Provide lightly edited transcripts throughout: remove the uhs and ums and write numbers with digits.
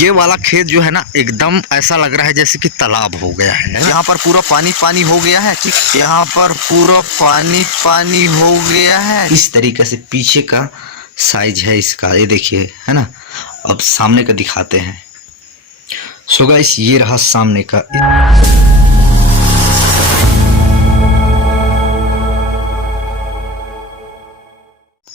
ये वाला खेत जो है ना एकदम ऐसा लग रहा है जैसे कि तालाब हो गया है। यहाँ पर पूरा पानी पानी हो गया है। ठीक, यहाँ पर पूरा पानी पानी हो गया है। इस तरीके से पीछे का साइज है इसका, ये देखिए, है ना। अब सामने का दिखाते हैं। सो गाइस, ये रहा सामने का।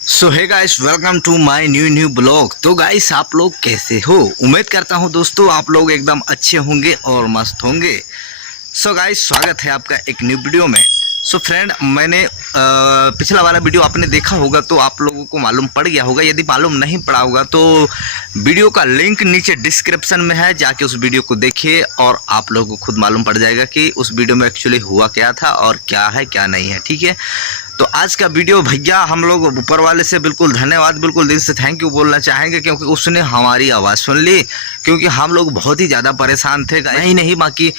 So hey guys, welcome to my new blog. तो गाइस, आप लोग कैसे हो? उम्मीद करता हूं दोस्तों आप लोग एकदम अच्छे होंगे और मस्त होंगे। सो गाइस, स्वागत है आपका एक न्यू वीडियो में। सो फ्रेंड, मैंने पिछला वाला वीडियो आपने देखा होगा तो आप लोगों को मालूम पड़ गया होगा। यदि मालूम नहीं पड़ा होगा तो वीडियो का लिंक नीचे डिस्क्रिप्शन में है, जाके उस वीडियो को देखिए और आप लोगों को खुद मालूम पड़ जाएगा कि उस वीडियो में एक्चुअली हुआ क्या था और क्या है क्या नहीं है। ठीक है, तो आज का वीडियो भैया हम लोग ऊपर वाले से बिल्कुल धन्यवाद, बिल्कुल दिल से थैंक यू बोलना चाहेंगे, क्योंकि उसने हमारी आवाज़ सुन ली। क्योंकि हम लोग बहुत ही ज़्यादा परेशान थे, नहीं बाकी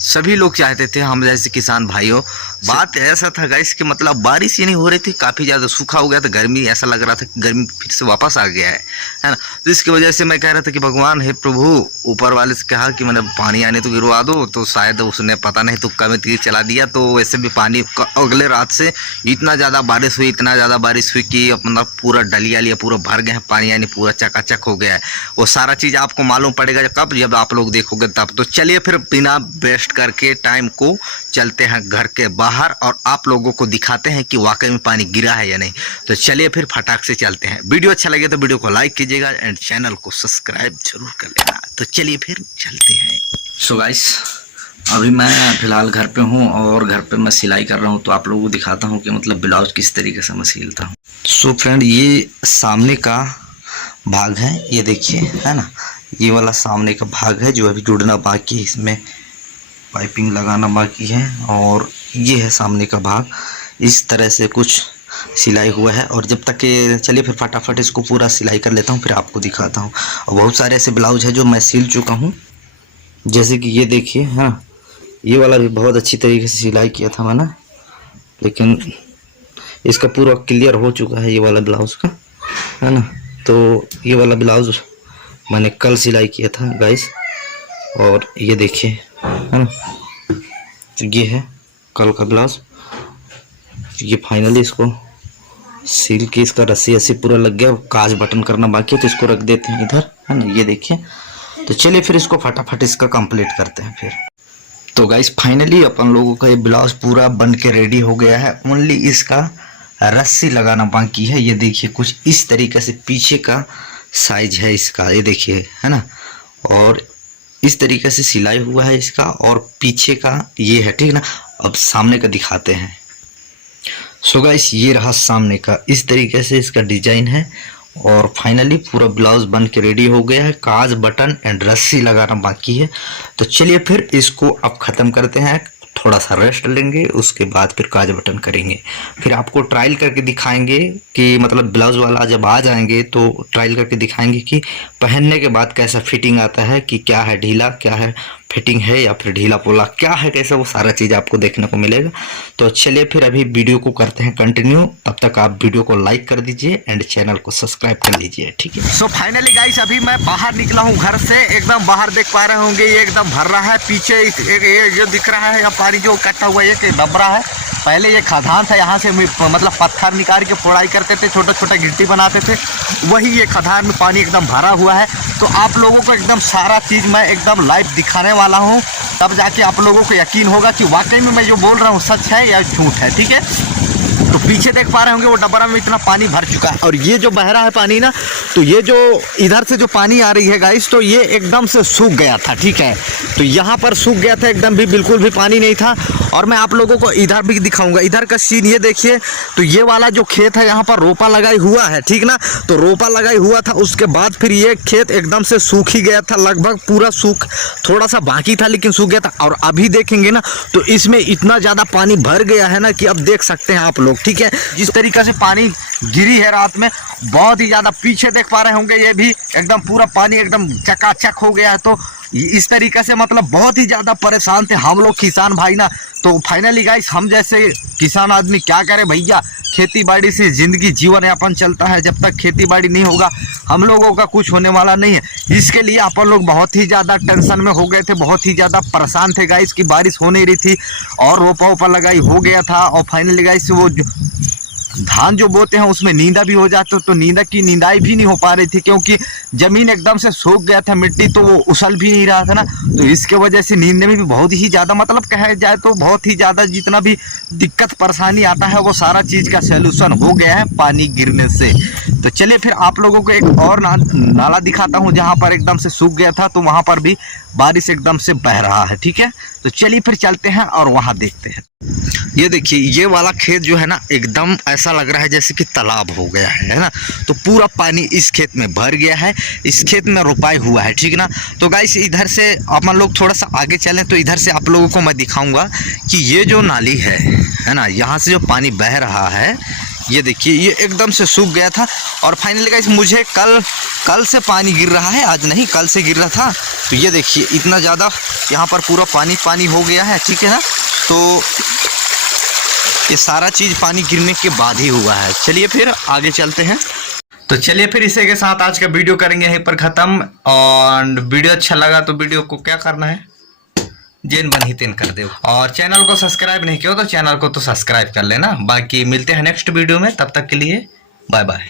सभी लोग चाहते थे हम जैसे किसान भाइयों। बात ऐसा था गाइस कि मतलब बारिश ही नहीं हो रही थी, काफ़ी ज़्यादा सूखा हो गया था, गर्मी ऐसा लग रहा था कि गर्मी फिर से वापस आ गया है ना। तो इसकी वजह से मैं कह रहा था कि भगवान हे प्रभु, ऊपर वाले से कहा कि मतलब पानी आने तो गिरवा दो। तो शायद उसने पता नहीं तुक्का में तीर चला दिया। तो वैसे भी पानी अगले रात से इतना ज़्यादा बारिश हुई, इतना ज़्यादा बारिश हुई कि अपना पूरा डलिया लिया पूरा भर गया है पानी, यानी पूरा चकाचक हो गया है। वो सारा चीज़ आपको मालूम पड़ेगा कब, जब आप लोग देखोगे तब। तो चलिए फिर बिना वेस्ट करके टाइम को चलते हैं घर के बाहर और आप लोगों को दिखाते हैं कि वाकई में पानी गिरा है या नहीं। तो चलिए फिर फटाक से चलते हैं। वीडियो अच्छा लगे तो वीडियो को लाइक कीजिएगा एंड चैनल को सब्सक्राइब जरूर कर लेना। तो चलिए फिर चलते हैं। सो गाइस, अभी मैं फिलहाल घर पे हूँ और घर पे मैं सिलाई कर रहा हूँ। तो आप लोगों को दिखाता हूँ कि मतलब ब्लाउज किस तरीके से मैं सिलता हूँ। सो फ्रेंड, ये सामने का भाग है, ये देखिए, है ना। ये वाला सामने का भाग है जो अभी जुड़ना बाकी है, इसमें पाइपिंग लगाना बाकी है। और ये है सामने का भाग, इस तरह से कुछ सिलाई हुआ है। और जब तक ये, चलिए फिर फटाफट इसको पूरा सिलाई कर लेता हूँ, फिर आपको दिखाता हूँ। और बहुत सारे ऐसे ब्लाउज है जो मैं सिल चुका हूँ, जैसे कि ये देखिए। हाँ, ये वाला भी बहुत अच्छी तरीके से सिलाई किया था मैंने, लेकिन इसका पूरा क्लियर हो चुका है ये वाला ब्लाउज का, है ना। तो ये वाला ब्लाउज मैंने कल सिलाई किया था गाइस, और ये देखिए, है ना। तो ये है कल का ब्लाउज। ये फाइनली इसको सील के इसका रस्सी पूरा लग गया, काज बटन करना बाकी है, तो इसको रख देते हैं इधर, है ना। ये देखिए। तो चलिए फिर इसको फटाफट इसका कंप्लीट करते हैं फिर। तो गाइस, फाइनली अपन लोगों का ये ब्लाउज पूरा बन के रेडी हो गया है। ओनली इसका रस्सी लगाना बाकी है। ये देखिए, कुछ इस तरीके से पीछे का साइज है इसका, ये देखिए, है ना। और इस तरीके से सिलाई हुआ है इसका, और पीछे का ये है, ठीक ना। अब सामने का दिखाते हैं। सो गाइस, ये रहा सामने का, इस तरीके से इसका डिजाइन है। और फाइनली पूरा ब्लाउज बन के रेडी हो गया है। काज बटन एंड रस्सी लगाना बाकी है। तो चलिए फिर इसको अब ख़त्म करते हैं, थोड़ा सा रेस्ट लेंगे, उसके बाद फिर काज बटन करेंगे। फिर आपको ट्रायल करके दिखाएंगे कि मतलब ब्लाउज वाला जब आ जाएंगे तो ट्रायल करके दिखाएंगे कि पहनने के बाद कैसा फिटिंग आता है, कि क्या है ढीला, क्या है फिटिंग है, या फिर ढीला पोला क्या है, कैसा, वो सारा चीज़ आपको देखने को मिलेगा। तो चलिए फिर अभी वीडियो को करते हैं कंटिन्यू। तब तक आप वीडियो को लाइक कर दीजिए एंड चैनल को सब्सक्राइब कर लीजिए, ठीक है। सो फाइनली गाइस, अभी मैं बाहर निकला हूँ घर से। एकदम बाहर देख पा रहे होंगे, ये एकदम भर रहा है। पीछे ये जो दिख रहा है, या पानी जो इकट्ठा हुआ है, ये डबरा है। पहले ये खदान था, यहाँ से मतलब पत्थर निकाल के फोड़ाई करते थे, छोटा छोटा गिट्टी बनाते थे, वही ये खदान में पानी एकदम भरा हुआ है। तो आप लोगों को एकदम सारा चीज़ मैं एकदम लाइव दिखाने वाला हूँ, तब जाके आप लोगों को यकीन होगा कि वाकई में मैं जो बोल रहा हूँ सच है या झूठ है, ठीक है। तो पीछे देख पा रहे होंगे वो डबरा में इतना पानी भर चुका है, और ये जो बह रहा है पानी ना, तो ये जो इधर से जो पानी आ रही है गाइस, तो ये एकदम से सूख गया था, ठीक है। तो यहाँ पर सूख गया था एकदम, भी बिल्कुल भी पानी नहीं था। और मैं आप लोगों को इधर भी दिखाऊंगा, इधर का सीन ये देखिए। तो ये वाला जो खेत है, यहाँ पर रोपा लगाई हुआ है, ठीक ना। तो रोपा लगाई हुआ था, उसके बाद फिर ये खेत एकदम से सूख ही गया था, लगभग पूरा सूख, थोड़ा सा बाकी था लेकिन सूख गया था। और अभी देखेंगे ना तो इसमें इतना ज़्यादा पानी भर गया है ना कि अब देख सकते हैं आप लोग, ठीक है। जिस तरीके से पानी गिरी है रात में, बहुत ही ज़्यादा। पीछे देख पा रहे होंगे, ये भी एकदम पूरा पानी एकदम चकाचक हो गया है। तो इस तरीके से मतलब बहुत ही ज्यादा परेशान थे हम लोग किसान भाई ना। तो फाइनली गाइस हम जैसे किसान आदमी क्या करे भैया, खेती बाड़ी से जिंदगी जीवन यापन चलता है। जब तक खेती बाड़ी नहीं होगा हम लोगों का कुछ होने वाला नहीं है। इसके लिए अपन लोग बहुत ही ज़्यादा टेंशन में हो गए थे, बहुत ही ज़्यादा परेशान थे गाइस की बारिश हो नहीं रही थी और रोपा उपा लगाई हो गया था। और फाइनली गाइस वो धान जो बोते हैं उसमें नींदा भी हो जाता, तो नींदा की नींदाई भी नहीं हो पा रही थी क्योंकि ज़मीन एकदम से सूख गया था, मिट्टी तो वो उछल भी नहीं रहा था ना। तो इसके वजह से नींदने में भी बहुत ही ज़्यादा मतलब कहा जाए तो बहुत ही ज़्यादा जितना भी दिक्कत परेशानी आता है वो सारा चीज़ का सलूशन हो गया है पानी गिरने से। तो चलिए फिर आप लोगों को एक और नाला दिखाता हूँ जहाँ पर एकदम से सूख गया था, तो वहाँ पर भी बारिश एकदम से बह रहा है। ठीक है, तो चलिए फिर चलते हैं और वहाँ देखते हैं। ये देखिए ये वाला खेत जो है ना एकदम ऐसा लग रहा है जैसे कि तालाब हो गया है ना। तो पूरा पानी इस खेत में भर गया है, इस खेत में रोपाई हुआ है। ठीक ना, तो गाइस इधर से अपन लोग थोड़ा सा आगे चलें तो इधर से आप लोगों को मैं दिखाऊंगा कि ये जो नाली है ना, यहाँ से जो पानी बह रहा है ये देखिए ये एकदम से सूख गया था। और फाइनली गाइस मुझे कल से पानी गिर रहा है, आज नहीं कल से गिर रहा था। तो ये देखिए इतना ज़्यादा यहाँ पर पूरा पानी हो गया है। ठीक है ना, तो ये सारा चीज़ पानी गिरने के बाद ही हुआ है। चलिए फिर आगे चलते हैं। तो चलिए फिर इसी के साथ आज का वीडियो करेंगे यहीं पर ख़त्म। और वीडियो अच्छा लगा तो वीडियो को क्या करना है, जेन बन ही तेन कर दो। और चैनल को सब्सक्राइब नहीं किया तो चैनल को तो सब्सक्राइब कर लेना। बाकी मिलते हैं नेक्स्ट वीडियो में, तब तक के लिए बाय बाय।